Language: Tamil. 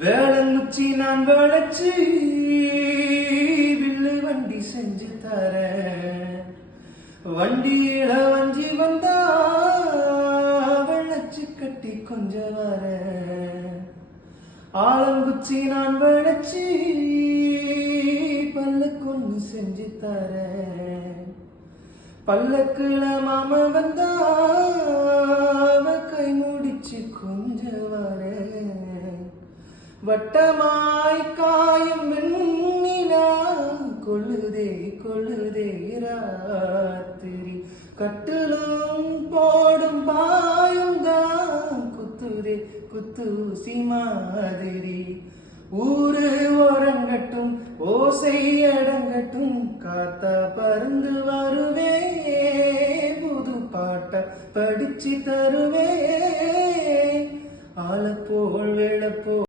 வேளங்குச்சி நான் வளைச்சு வில்லு வண்டி செஞ்சு தரேன். வண்டியில வஞ்சி வந்தா வெள்ளச்சு கட்டி கொஞ்சம் வர. ஆலங்குச்சி நான் வளைச்சு பல்லுக்கொன்னு செஞ்சு தரேன். பல்லக்குல மாம வந்தா கை முடிச்சு கொஞ்சம் வர. வட்டமாய் காயும் வெண்ணிலா கொள்ளுதே கொள்ளுதே ராத்திரி. கட்டிலும் போடும் பாயும் தான் குத்துதே குத்தூசி மாதிரி. ஊரு ஓரங்கட்டும் ஓசை அடங்கட்டும் காத்தா பறந்து வருவே. புது பாட்ட படிச்சு தருவே. ஆளப்போல் வெளப்போ